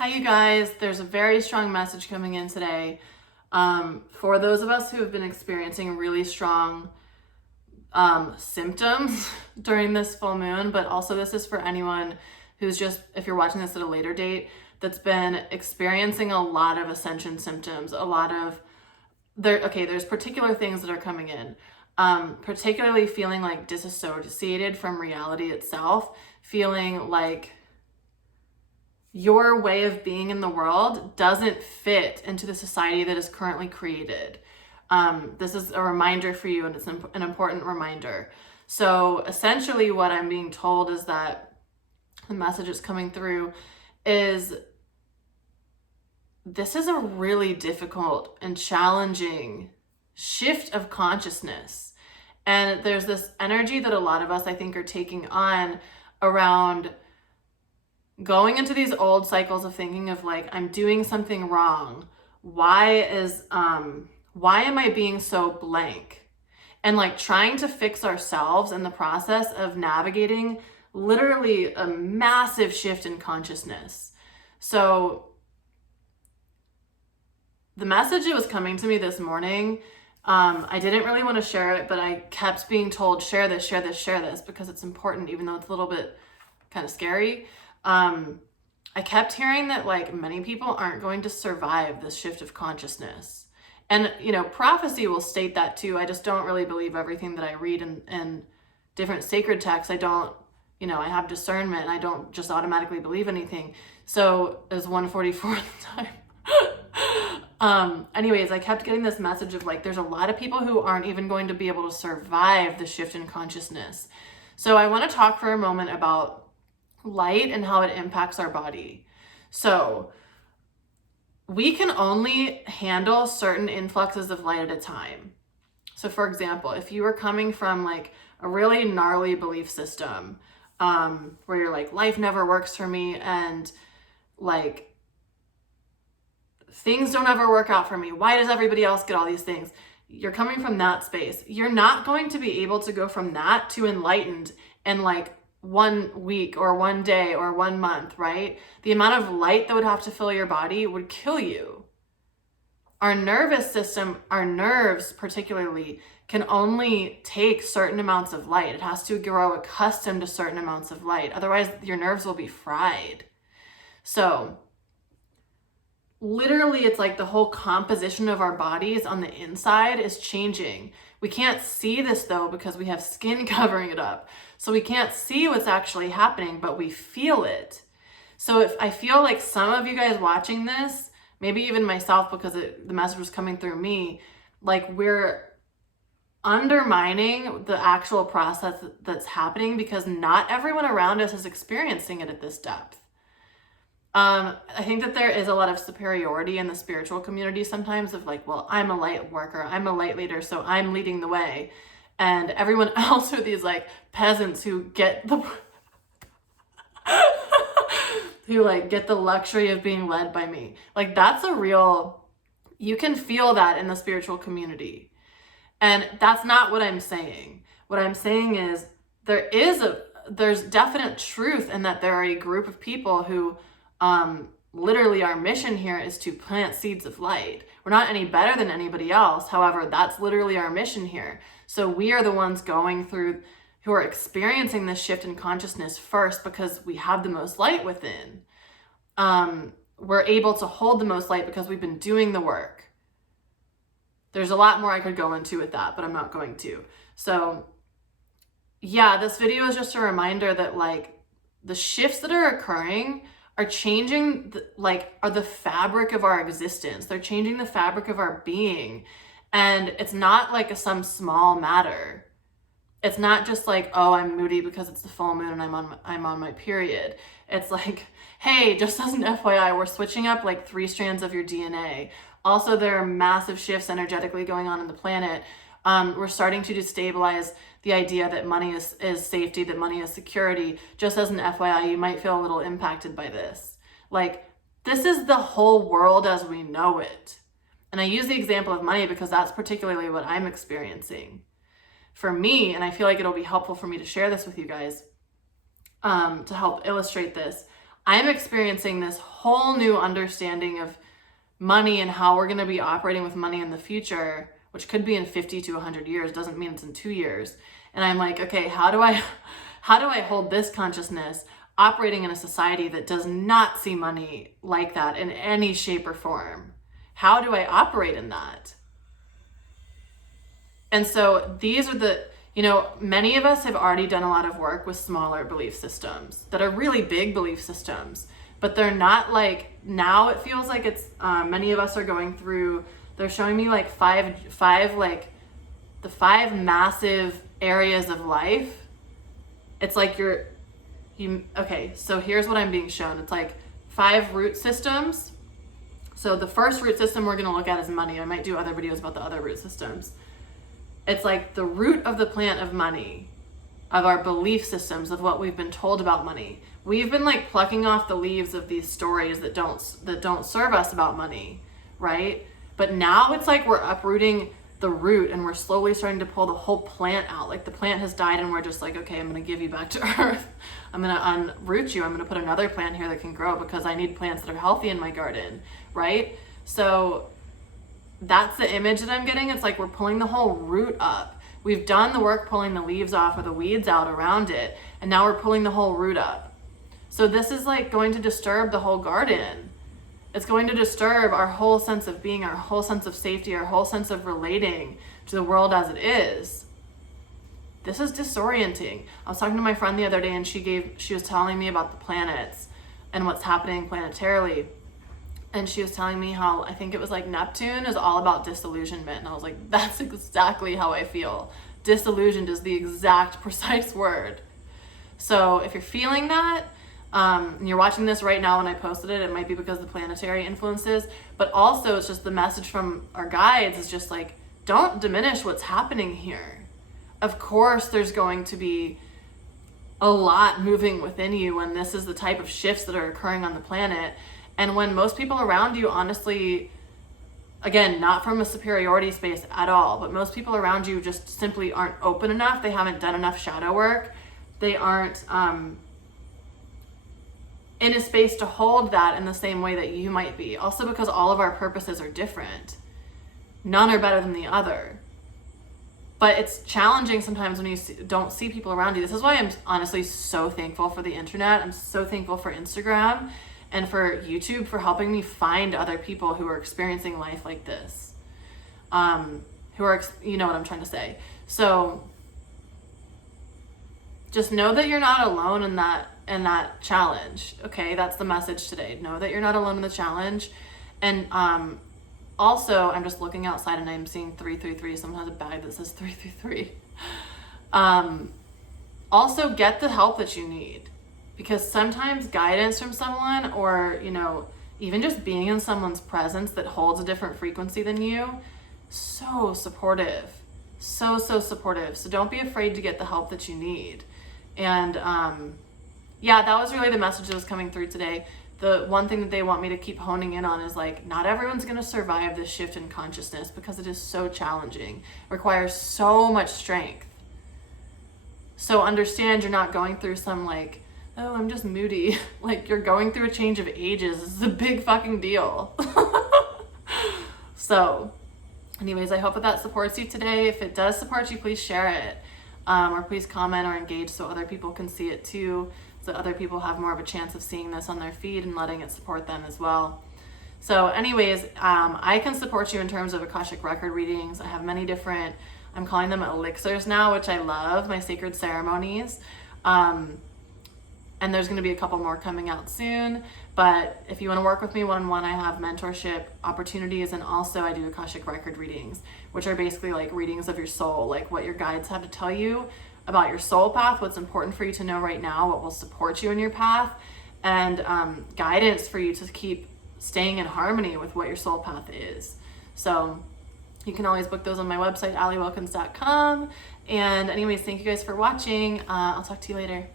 Hi, you guys. There's a very strong message coming in today for those of us who have been experiencing really strong symptoms during this full moon, but also this is for anyone who's just, if you're watching this at a later date, that's been experiencing a lot of ascension symptoms, there's particular things that are coming in, particularly feeling like disassociated from reality itself, feeling like your way of being in the world doesn't fit into the society that is currently created. This is a reminder for you, and it's an important reminder. So essentially what I'm being told is that the message that's coming through is this is a really difficult and challenging shift of consciousness. And there's this energy that a lot of us, I think, are taking on around going into these old cycles of thinking of like, I'm doing something wrong. Why am I being so blank? And like trying to fix ourselves in the process of navigating literally a massive shift in consciousness. So the message that was coming to me this morning, I didn't really want to share it, but I kept being told, share this, share this, share this, because it's important, even though it's a little bit kind of scary. I kept hearing that like many people aren't going to survive this shift of consciousness. And, prophecy will state that too. I just don't really believe everything that I read in different sacred texts. I don't, I have discernment. I don't just automatically believe anything. So it was 1:44 at the time. Anyways, I kept getting this message of like, there's a lot of people who aren't even going to be able to survive the shift in consciousness. So I want to talk for a moment about light and how it impacts our body. So we can only handle certain influxes of light at a time. So for example, if you were coming from like a really gnarly belief system, where you're like, life never works for me, and like things don't ever work out for me. Why does everybody else get all these things? You're coming from that space. You're not going to be able to go from that to enlightened in like 1 week or 1 day or 1 month, right? The amount of light that would have to fill your body would kill you. Our nervous system, our nerves particularly, can only take certain amounts of light. It has to grow accustomed to certain amounts of light. Otherwise, your nerves will be fried. So literally, it's like the whole composition of our bodies on the inside is changing. We can't see this though because we have skin covering it up. So we can't see what's actually happening, but we feel it. So if I feel like some of you guys watching this, maybe even myself, because the message was coming through me, like we're undermining the actual process that's happening because not everyone around us is experiencing it at this depth. I think that there is a lot of superiority in the spiritual community sometimes of like, well, I'm a light worker, I'm a light leader, so I'm leading the way. And everyone else are these like peasants who get the get the luxury of being led by me. Like that's you can feel that in the spiritual community. And that's not what I'm saying. What I'm saying is there's definite truth in that there are a group of people who literally our mission here is to plant seeds of light. We're not any better than anybody else. However, that's literally our mission here. So we are the ones who are experiencing this shift in consciousness first because we have the most light within. We're able to hold the most light because we've been doing the work. There's a lot more I could go into with that, but I'm not going to. So yeah, this video is just a reminder that like the shifts that are occurring are changing are the fabric of our existence. They're changing the fabric of our being. And it's not like some small matter. It's not just like, oh, I'm moody because it's the full moon and I'm on my period. It's like, hey, just as an FYI, we're switching up like 3 strands of your DNA. Also, there are massive shifts energetically going on in the planet. We're starting to destabilize the idea that money is safety, that money is security. Just as an FYI, you might feel a little impacted by this. Like, this is the whole world as we know it. And I use the example of money because that's particularly what I'm experiencing. For me, and I feel like it'll be helpful for me to share this with you guys, to help illustrate this, I'm experiencing this whole new understanding of money and how we're going to be operating with money in the future, which could be in 50 to 100 years, doesn't mean it's in 2 years. And I'm like, okay, how do I hold this consciousness operating in a society that does not see money like that in any shape or form? How do I operate in that? And so these are the, many of us have already done a lot of work with smaller belief systems that are really big belief systems, but they're not like, now it feels like it's, many of us are going through, they're showing me like five, like the 5 massive areas of life. It's like okay, so here's what I'm being shown. It's like 5 root systems. So the first root system we're going to look at is money. I might do other videos about the other root systems. It's like the root of the plant of money, of our belief systems, of what we've been told about money. We've been like plucking off the leaves of these stories that don't serve us about money, right? But now it's like we're uprooting the root and we're slowly starting to pull the whole plant out. Like the plant has died and we're just like, okay, I'm going to give you back to earth. I'm going to unroot you. I'm going to put another plant here that can grow because I need plants that are healthy in my garden, right? So that's the image that I'm getting. It's like we're pulling the whole root up. We've done the work pulling the leaves off or the weeds out around it, and now we're pulling the whole root up. So this is like going to disturb the whole garden. It's going to disturb our whole sense of being, our whole sense of safety, our whole sense of relating to the world as it is. This is disorienting. I was talking to my friend the other day and she was telling me about the planets and what's happening planetarily. And she was telling me how, I think it was like Neptune is all about disillusionment. And I was like, that's exactly how I feel. Disillusioned is the exact precise word. So if you're feeling that, and you're watching this right now when I posted it, it might be because of the planetary influences, but also it's just the message from our guides is just like, don't diminish what's happening here. Of course, there's going to be a lot moving within you when this is the type of shifts that are occurring on the planet. And when most people around you, honestly, again, not from a superiority space at all, but most people around you just simply aren't open enough. They haven't done enough shadow work. They aren't in a space to hold that in the same way that you might be. Also because all of our purposes are different. None are better than the other. But it's challenging sometimes when you don't see people around you. This is why I'm honestly so thankful for the internet. I'm so thankful for Instagram and for YouTube for helping me find other people who are experiencing life like this. Who are, you know what I'm trying to say. So just know that you're not alone in that challenge. Okay, that's the message today. Know that you're not alone in the challenge. And also, I'm just looking outside and I'm seeing 333. Someone has a bag that says 333. Also, get the help that you need. Because sometimes guidance from someone or, even just being in someone's presence that holds a different frequency than you, so supportive. So supportive. So don't be afraid to get the help that you need. And that was really the message that was coming through today. The one thing that they want me to keep honing in on is like, not everyone's going to survive this shift in consciousness because it is so challenging. It requires so much strength. So understand you're not going through some like, oh, I'm just moody. Like you're going through a change of ages. This is a big fucking deal. So anyways, I hope that supports you today. If it does support you, please share it. Or please comment or engage so other people can see it too. So other people have more of a chance of seeing this on their feed and letting it support them as well. So anyways, I can support you in terms of Akashic record readings. I have many different, I'm calling them elixirs now, which I love, my sacred ceremonies. And there's going to be a couple more coming out soon. But if you want to work with me one-on-one, I have mentorship opportunities. And also I do Akashic record readings, which are basically like readings of your soul, like what your guides have to tell you about your soul path, what's important for you to know right now, what will support you in your path, and guidance for you to keep staying in harmony with what your soul path is. So you can always book those on my website, alliewilkins.com. And anyways, thank you guys for watching. I'll talk to you later.